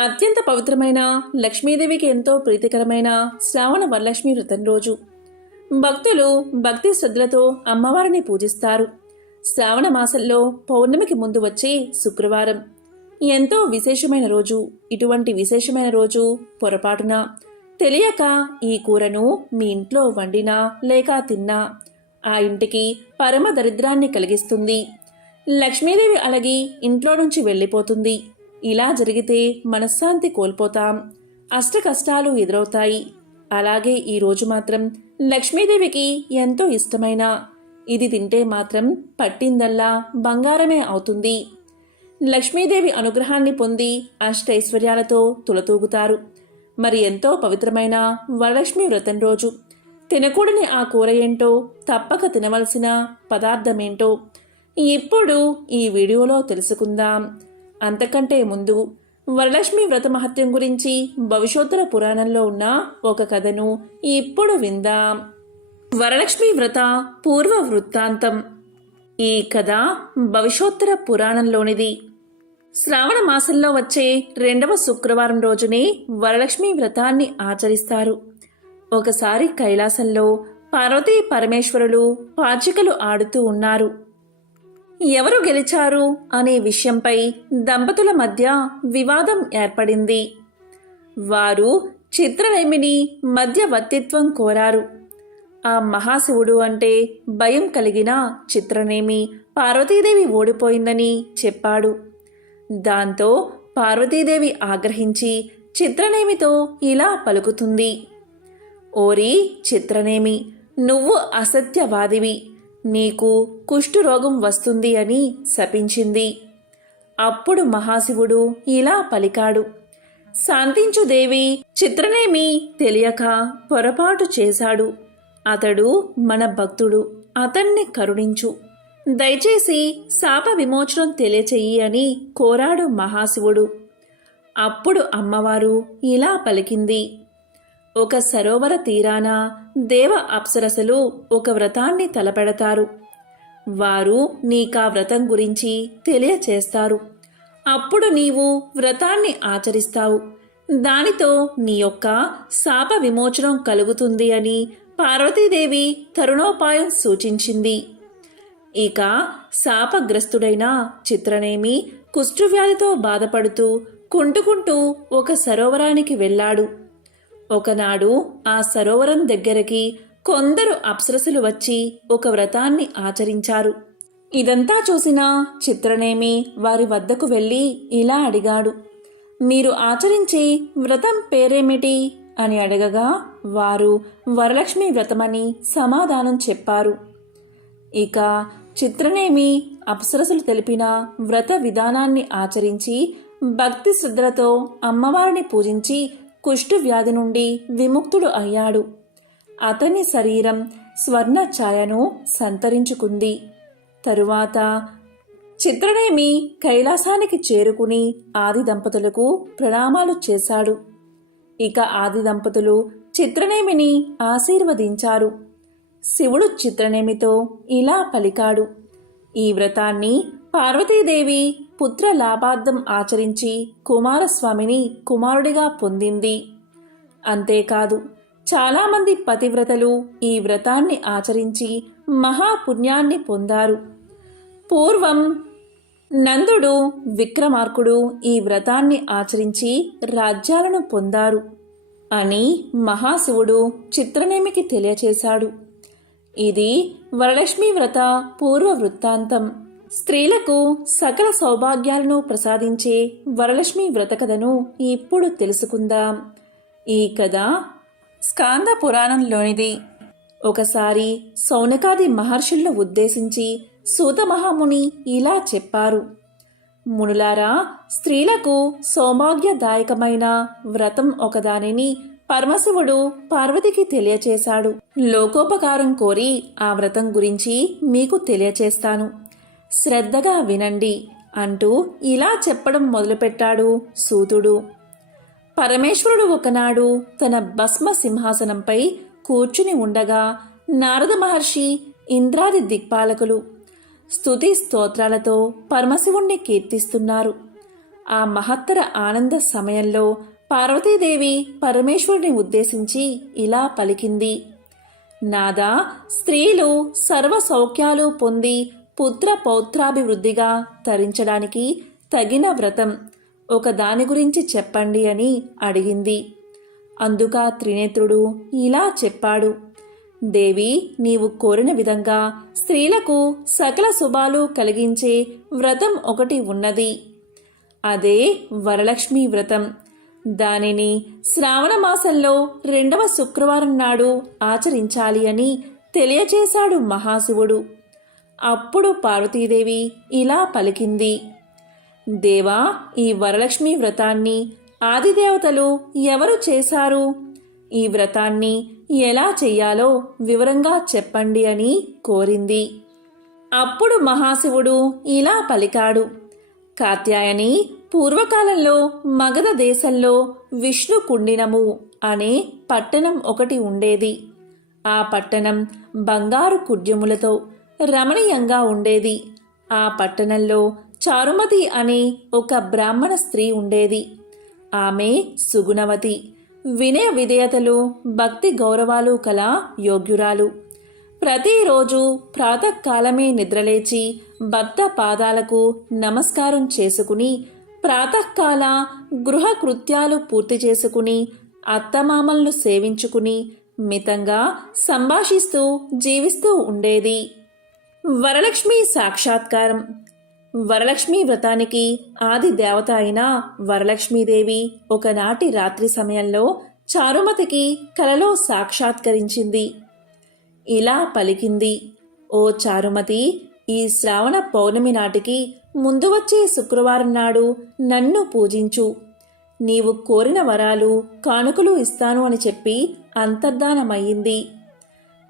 అత్యంత పవిత్రమైన లక్ష్మీదేవికి ఎంతో ప్రీతికరమైన శ్రావణ వరలక్ష్మి వ్రతం రోజు. భక్తులు భక్తి శ్రద్ధలతో అమ్మవారిని పూజిస్తారు. శ్రావణ మాసంలో పౌర్ణమికి ముందు వచ్చే శుక్రవారం. ఎంతో విశేషమైన రోజు. ఇటువంటి విశేషమైన రోజు పొరపాటున. తెలియక ఈ కూరను మీ ఇంట్లో వండినా లేక తిన్నా. ఆ ఇంటికి పరమ దరిద్రాన్ని కలిగిస్తుంది. లక్ష్మీదేవి అలగి ఇంట్లో నుంచి వెళ్ళిపోతుంది. ఇలా జరిగితే మనశ్శాంతి కోల్పోతాం. అష్ట కష్టాలు ఎదురవుతాయి. అలాగే ఈరోజు మాత్రం లక్ష్మీదేవికి ఎంతో ఇష్టమైన. ఇది తింటే మాత్రం పట్టిందల్లా బంగారమే అవుతుంది. లక్ష్మీదేవి అనుగ్రహాన్ని పొంది అష్టైశ్వర్యాలతో తులతూగుతారు. మరి ఎంతో పవిత్రమైన వరలక్ష్మి వ్రతం రోజు. తినకూడని ఆ కూర ఏంటో తప్పక తినవలసిన పదార్థమేంటో ఇప్పుడు ఈ వీడియోలో తెలుసుకుందాం. అంతకంటే ముందు వరలక్ష్మి వ్రత మహత్యం గురించి భవిష్యోత్తర పురాణంలో ఉన్న ఒక కథను ఇప్పుడు విందాం. వరలక్ష్మి వ్రత పూర్వ వృత్తాంతం. ఈ కథ భవిష్యోత్తర పురాణంలోనిది. శ్రావణ మాసంలో వచ్చే రెండవ శుక్రవారం రోజునే వరలక్ష్మి వ్రతాన్ని ఆచరిస్తారు. ఒకసారి కైలాసంలో పార్వతీ పరమేశ్వరులు పాచికలు ఆడుతూ ఉన్నారు. ఎవరు గెలిచారు అనే విషయంపై దంపతుల మధ్య వివాదం ఏర్పడింది. వారు చిత్రనేమిని మధ్యవర్తిత్వం కోరారు. ఆ మహాశివుడు అంటే భయం కలిగిన చిత్రనేమి పార్వతీదేవి ఓడిపోయిందని చెప్పాడు. దాంతో పార్వతీదేవి ఆగ్రహించి చిత్రనేమితో ఇలా పలుకుతుంది. ఓరి చిత్రనేమి నువ్వు అసత్యవాదివి. నీకు కుష్ఠురోగం వస్తుంది అని శపించింది. అప్పుడు మహాశివుడు ఇలా పలికాడు. శాంతించు దేవి చిత్రనేమి తెలియక పొరపాటు చేశాడు. అతడు మన భక్తుడు అతన్ని కరుణించు. దయచేసి శాప విమోచనం తెలియచేయి అని కోరాడు మహాశివుడు. అప్పుడు అమ్మవారు ఇలా పలికింది. ఒక సరోవర తీరాన దేవ అప్సరసలు ఒక వ్రతాన్ని తలపెడతారు. వారు నీకా వ్రతం గురించి తెలియచేస్తారు. అప్పుడు నీవు వ్రతాన్ని ఆచరిస్తావు. దానితో నీ యొక్క శాప విమోచనం కలుగుతుంది అని పార్వతీదేవి తరుణోపాయం సూచించింది. ఇక శాపగ్రస్తుడైన చిత్రనేమి కుష్ఠవ్యాధితో బాధపడుతూ కుంటుకుంటూ ఒక సరోవరానికి వెళ్ళాడు. ఒకనాడు ఆ సరోవరం దగ్గరికి కొందరు అప్సరసులు వచ్చి ఒక వ్రతాన్ని ఆచరించారు. ఇదంతా చూసిన చిత్రనేమి వారి వద్దకు వెళ్ళి ఇలా అడిగాడు. మీరు ఆచరించే వ్రతం పేరేమిటి? అని అడగగా వారు వరలక్ష్మి వ్రతమని సమాధానం చెప్పారు. ఇక చిత్రనేమి అప్సరసులు తెలిపిన వ్రత విధానాన్ని ఆచరించి భక్తి శ్రద్ధలతో అమ్మవారిని పూజించి కుష్టు వ్యాధి నుండి విముక్తుడు అయ్యాడు. అతని శరీరం స్వర్ణ ఛాయను సంతరించుకుంది. తరువాత చిత్రనేమి కైలాసానికి చేరుకుని ఆది దంపతులకు ప్రణామాలు చేశాడు. ఇక ఆది దంపతులు చిత్రనేమిని ఆశీర్వదించారు. శివుడు చిత్రనేమితో ఇలా పలికాడు. ఈ వ్రతాన్ని పార్వతీదేవి పుత్ర లాభార్థం ఆచరించి కుమారస్వామిని కుమారుడిగా పొందింది. అంతేకాదు చాలామంది పతివ్రతలు ఈ వ్రతాన్ని ఆచరించి మహాపుణ్యాన్ని పొందారు. పూర్వం నందుడు విక్రమార్కుడు ఈ వ్రతాన్ని ఆచరించి రాజ్యాలను పొందారు అని మహాశివుడు చిత్రనేమికి తెలియచేశాడు. ఇది వరలక్ష్మి వ్రత పూర్వ వృత్తాంతం. స్త్రీలకు సకల సౌభాగ్యాలను ప్రసాదించే వరలక్ష్మి వ్రత కథను ఇప్పుడు తెలుసుకుందాం. ఈ కథ స్కాంద పురాణంలోనిది. ఒకసారి సౌనకాది మహర్షులను ఉద్దేశించి సూత మహాముని ఇలా చెప్పారు. మునులారా స్త్రీలకు సౌభాగ్యదాయకమైన వ్రతం ఒకదానిని పరమశివుడు పార్వతికి తెలియచేశాడు. లోకోపకారం కోరి ఆ వ్రతం గురించి మీకు తెలియచేస్తాను. శ్రద్ధగా వినండి అంటూ ఇలా చెప్పడం మొదలుపెట్టాడు సూతుడు. పరమేశ్వరుడు ఒకనాడు తన భస్మ సింహాసనంపై కూర్చుని ఉండగా నారద మహర్షి ఇంద్రాది దిక్పాలకులు స్తుతి స్తోత్రాలతో పరమశివుణ్ణి కీర్తిస్తున్నారు. ఆ మహత్తర ఆనంద సమయంలో పార్వతీదేవి పరమేశ్వరుని ఉద్దేశించి ఇలా పలికింది. నాదా స్త్రీలు సర్వ సౌఖ్యాలు పొంది పుత్ర పౌత్రాభివృద్ధిగా తరించడానికి తగిన వ్రతం. ఒక దాని గురించి చెప్పండి అని అడిగింది. అందుక త్రినేత్రుడు ఇలా చెప్పాడు. దేవి నీవు కోరిన విధంగా స్త్రీలకు సకల శుభాలు కలిగించే వ్రతం ఒకటి ఉన్నది. అదే వరలక్ష్మి వ్రతం. దానిని శ్రావణ మాసంలో రెండవ శుక్రవారం నాడు ఆచరించాలి అని తెలియచేశాడు మహాశివుడు. అప్పుడు పార్వతీదేవి ఇలా పలికింది. దేవా ఈ వరలక్ష్మి వ్రతాన్ని ఆదిదేవతలు ఎవరు చేశారు? ఈ వ్రతాన్ని ఎలా చెయ్యాలో వివరంగా చెప్పండి అని కోరింది. అప్పుడు మహాశివుడు ఇలా పలికాడు. కాత్యాయని పూర్వకాలంలో మగధ దేశంలో విష్ణు కుండినము అనే పట్టణం ఒకటి ఉండేది. ఆ పట్టణం బంగారు కుడ్యములతో రమణీయంగా ఉండేది. ఆ పట్టణంలో చారుమతి అనే ఒక బ్రాహ్మణ స్త్రీ ఉండేది. ఆమె సుగుణవతి. వినయ విధేయతలు భక్తి గౌరవాలు కల యోగ్యురాలు. ప్రతిరోజు ప్రాతకాలమే నిద్రలేచి భర్త పాదాలకు నమస్కారం చేసుకుని ప్రాతకాల గృహ కృత్యాలు పూర్తి చేసుకుని అత్తమామలను సేవించుకుని మితంగా సంభాషిస్తూ జీవిస్తూ ఉండేది. వరలక్ష్మి సాక్షాత్కారం. వరలక్ష్మి వ్రతానికి ఆది దేవత అయిన వరలక్ష్మీదేవి ఒకనాటి రాత్రి సమయంలో చారుమతికి కలలో సాక్షాత్కరించింది. ఇలా పలికింది ఓ చారుమతి ఈ శ్రావణ పౌర్ణమి నాటికి ముందు వచ్చే శుక్రవారం నాడు నన్ను పూజించు. నీవు కోరిన వరాలు కానుకలు ఇస్తాను అని చెప్పి అంతర్ధానమయ్యింది.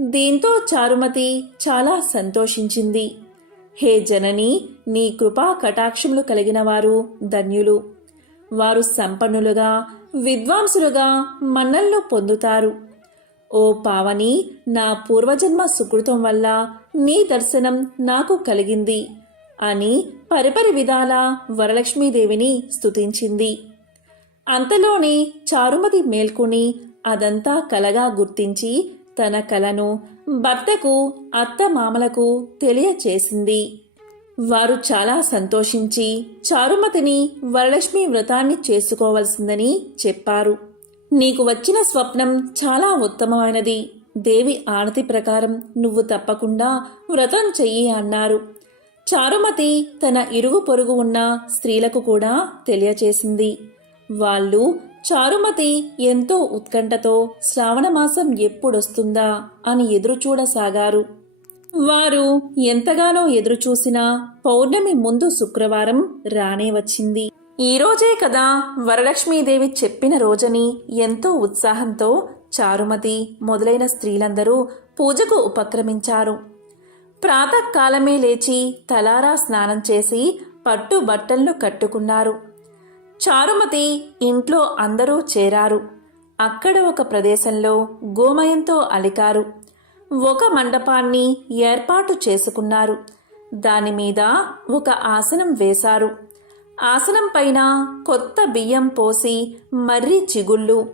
దీంతో చారుమతి చాలా సంతోషించింది. హే జనని నీ కృపా కటాక్షములు కలిగిన వారు ధన్యులు. వారు సంపన్నులుగా విద్వాంసులుగా మన్నలను పొందుతారు. ఓ పావని నా పూర్వజన్మ సుకృతం వల్ల నీ దర్శనం నాకు కలిగింది అని పరిపరి విధాల వరలక్ష్మీదేవిని స్తుతించింది. అంతలోనే చారుమతి మేల్కొని అదంతా కలగా గుర్తించి తన కలను భర్తకు అత్తమామలకు తెలియచేసింది. వారు చాలా సంతోషించి చారుమతిని వరలక్ష్మి వ్రతాన్ని చేసుకోవలసిందని చెప్పారు. నీకు వచ్చిన స్వప్నం చాలా ఉత్తమమైనది. దేవి ఆనతి ప్రకారం నువ్వు తప్పకుండా వ్రతం చెయ్యి అన్నారు. చారుమతి తన ఇరుగు పొరుగు ఉన్న స్త్రీలకు కూడా తెలియచేసింది. వాళ్ళు చారుమతి ఎంతో ఉత్కంఠతో శ్రావణమాసం ఎప్పుడొస్తుందా అని ఎదురుచూడసాగారు. వారు ఎంతగానో ఎదురుచూసినా పౌర్ణమి ముందు శుక్రవారం రానే వచ్చింది. ఈరోజే కదా వరలక్ష్మీదేవి చెప్పిన రోజని ఎంతో ఉత్సాహంతో చారుమతి మొదలైన స్త్రీలందరూ పూజకు ఉపక్రమించారు. ప్రాతకాలమే లేచి తలారా స్నానం చేసి పట్టు బట్టలను కట్టుకున్నారు. చారుమతి ఇంట్లో అందరూ చేరారు. అక్కడ ఒక ప్రదేశంలో గోమయంతో అలికారు. ఒక మండపాన్ని ఏర్పాటు చేసుకున్నారు. దానిమీద ఒక ఆసనం వేశారు. ఆసనం పైన కొత్త బియ్యం పోసి మర్రి చిగుళ్ళు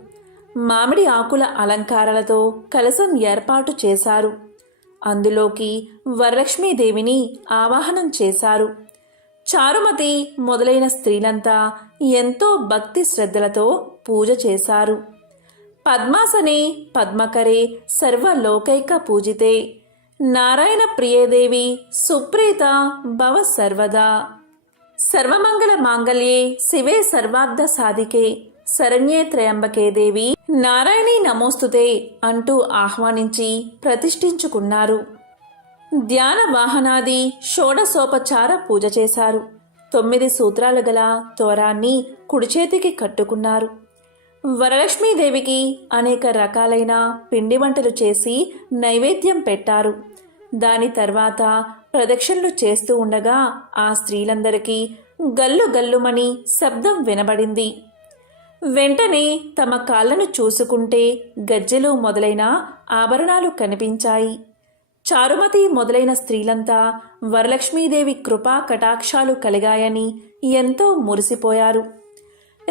మామిడి ఆకుల అలంకారాలతో కలసం ఏర్పాటు చేశారు. అందులోకి వరలక్ష్మీదేవిని ఆవాహనం చేశారు. చారుమతి మొదలైన స్త్రీలంతా ఎంతో భక్తి శ్రద్ధలతో పూజ చేశారు. పద్మాసనే పద్మకరే సర్వలోకైక పూజితే. నారాయణ ప్రియదేవి సుప్రీత భవ సర్వదా. సర్వమంగళ మాంగళ్యే శివే సర్వార్థ సాధికే. శరణ్యే త్రయంబకే దేవి నారాయణీ నమోస్తుతే అంటూ ఆహ్వానించి ప్రతిష్ఠించుకున్నారు. ధ్యాన వాహనాది షోడసోపచార పూజ చేశారు. తొమ్మిది సూత్రాలు గల తోరాన్ని కుడిచేతికి కట్టుకున్నారు. వరలక్ష్మీదేవికి అనేక రకాలైన పిండి వంటలు చేసి నైవేద్యం పెట్టారు. దాని తర్వాత ప్రదక్షిణలు చేస్తూ ఉండగా ఆ స్త్రీలందరికీ గల్లు గల్లుమని శబ్దం వినబడింది. వెంటనే తమ కాళ్ళను చూసుకుంటే గజ్జెలు మొదలైన ఆభరణాలు కనిపించాయి. చారుమతి మొదలైన స్త్రీలంతా వరలక్ష్మీదేవి కృపా కటాక్షాలు కలిగాయని ఎంతో మురిసిపోయారు.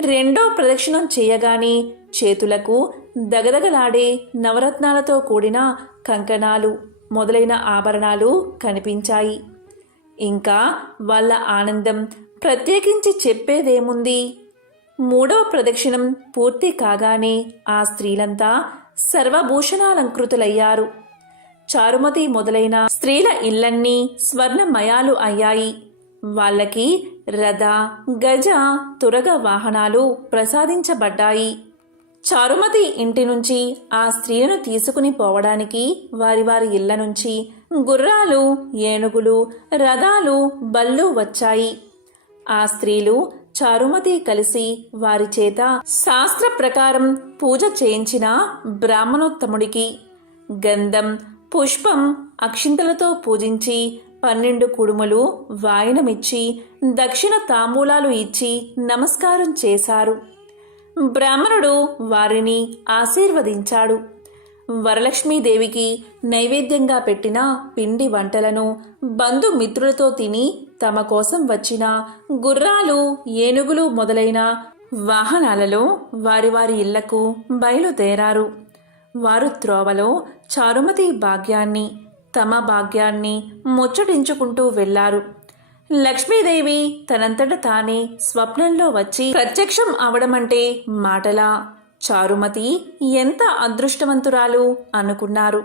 రెండో ప్రదక్షిణం చేయగానే చేతులకు దగదగలాడే నవరత్నాలతో కూడిన కంకణాలు మొదలైన ఆభరణాలు కనిపించాయి. ఇంకా వాళ్ళ ఆనందం ప్రత్యేకించి చెప్పేదేముంది? మూడో ప్రదక్షిణం పూర్తి కాగానే ఆ స్త్రీలంతా సర్వభూషణాలంకృతులయ్యారు. చారుమతి మొదలైన స్త్రీల ఇళ్ళన్నీ స్వర్ణమయాలు అయ్యాయి. వాళ్ళకి రథ గజ తురగ వాహనాలు ప్రసాదించబడ్డాయి. చారుమతి ఇంటి నుంచి ఆ స్త్రీలను తీసుకుని పోవడానికి వారి వారి ఇళ్ళ నుంచి గుర్రాలు ఏనుగులు రథాలు బళ్ళు వచ్చాయి. ఆ స్త్రీలు చారుమతి కలిసి వారి చేత శాస్త్ర ప్రకారం పూజ చేయించిన బ్రాహ్మణోత్తముడికి. గంధం పుష్పం అక్షింతలతో పూజించి పన్నెండు కుడుములు వాయనమిచ్చి దక్షిణ తాంబూలాలు ఇచ్చి నమస్కారం చేశారు. బ్రాహ్మణుడు వారిని ఆశీర్వదించాడు. వరలక్ష్మీదేవికి నైవేద్యంగా పెట్టిన పిండి వంటలను బంధుమిత్రులతో తిని తమ కోసం వచ్చిన గుర్రాలు ఏనుగులు మొదలైన వాహనాలలో వారి వారి ఇళ్ళకు బయలుదేరారు. వారు త్రోవలో చారుమతి భాగ్యాన్ని తమ భాగ్యాన్ని ముచ్చటించుకుంటూ వెళ్ళారు. లక్ష్మీదేవి తనంతట తానే స్వప్నంలో వచ్చి ప్రత్యక్షం అవడమంటే మాటలా? చారుమతి ఎంత అదృష్టవంతురాలు అనుకున్నారు.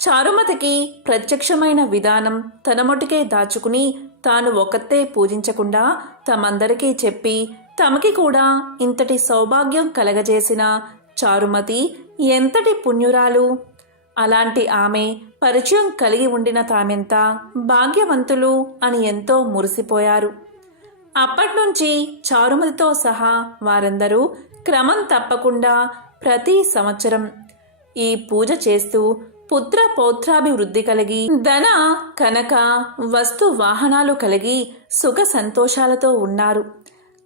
చారుమతికి ప్రత్యక్షమైన విధానం తన మొటికే దాచుకుని తాను ఒకత్తే పూజించకుండా తమందరికీ చెప్పి తమకి కూడా ఇంతటి సౌభాగ్యం కలగజేసిన చారుమతి ఎంతటి పుణ్యురాలు? అలాంటి ఆమె పరిచయం కలిగి ఉండిన తామెంత భాగ్యవంతులు అని ఎంతో మురిసిపోయారు. అప్పట్నుంచి చారుమతితో సహా వారందరూ క్రమం తప్పకుండా ప్రతి సంవత్సరం ఈ పూజ చేస్తూ పుత్ర పౌత్రాభివృద్ధి కలిగి ధన కనక వస్తు వాహనాలు కలిగి సుఖ సంతోషాలతో ఉన్నారు.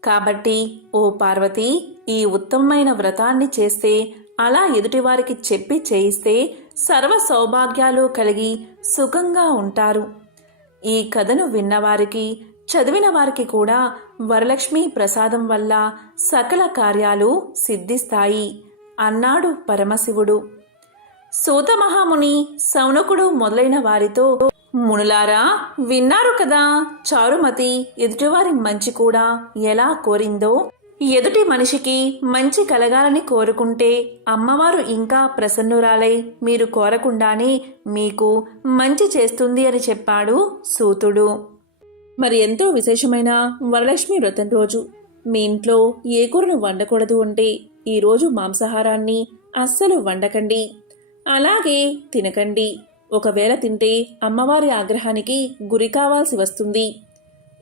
కాబట్టి ఓ పార్వతి ఈ ఉత్తమమైన వ్రతాన్ని చేస్తే అలా ఎదుటివారికి చెప్పి చేయిస్తే సర్వ సౌభాగ్యాలు కలిగి సుఖంగా ఉంటారు. ఈ కథను విన్నవారికి చదివిన వారికి కూడా వరలక్ష్మి ప్రసాదం వల్ల సకల కార్యాలు సిద్ధిస్తాయి అన్నాడు పరమశివుడు. సూతమహాముని సౌనకుడు మొదలైన వారితో మునులారా విన్నారు కదా చారుమతి ఎదుటివారి మంచి కూడా ఎలా కోరిందో? ఎదుటి మనిషికి మంచి కలగాలని కోరుకుంటే అమ్మవారు ఇంకా ప్రసన్నురాలై మీరు కోరకుండానే మీకు మంచి చేస్తుంది అని చెప్పాడు సూతుడు. మరి ఎంతో విశేషమైన వరలక్ష్మి వ్రతం రోజు. మీ ఇంట్లో ఏ కూరను వండకూడదు అంటే ఈరోజు మాంసాహారాన్ని అస్సలు వండకండి. అలాగే తినకండి. ఒకవేళ తింటే అమ్మవారి ఆగ్రహానికి గురి కావాల్సి వస్తుంది.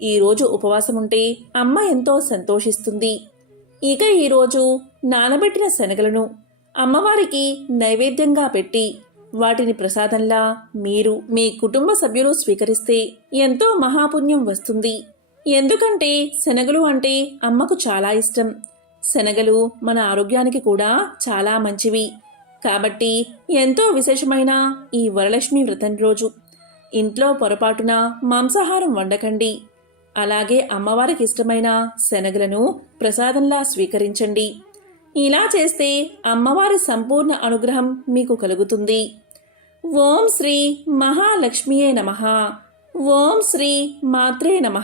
ఈరోజు ఉపవాసం ఉంటే అమ్మ ఎంతో సంతోషిస్తుంది. ఇక ఈరోజు నానబెట్టిన శనగలను అమ్మవారికి నైవేద్యంగా పెట్టి వాటిని ప్రసాదంలా మీరు మీ కుటుంబ సభ్యులు స్వీకరిస్తే ఎంతో మహాపుణ్యం వస్తుంది. ఎందుకంటే శనగలు అంటే అమ్మకు చాలా ఇష్టం. శనగలు మన ఆరోగ్యానికి కూడా చాలా మంచివి. కాబట్టి ఎంతో విశేషమైన ఈ వరలక్ష్మి వ్రతం రోజు. ఇంట్లో పొరపాటున మాంసాహారం వండకండి. అలాగే అమ్మవారికి ఇష్టమైన శనగలను ప్రసాదంలా స్వీకరించండి. ఇలా చేస్తే అమ్మవారి సంపూర్ణ అనుగ్రహం మీకు కలుగుతుంది. ఓం శ్రీ మహాలక్ష్మియే నమ. ఓం శ్రీ మాత్రే నమ.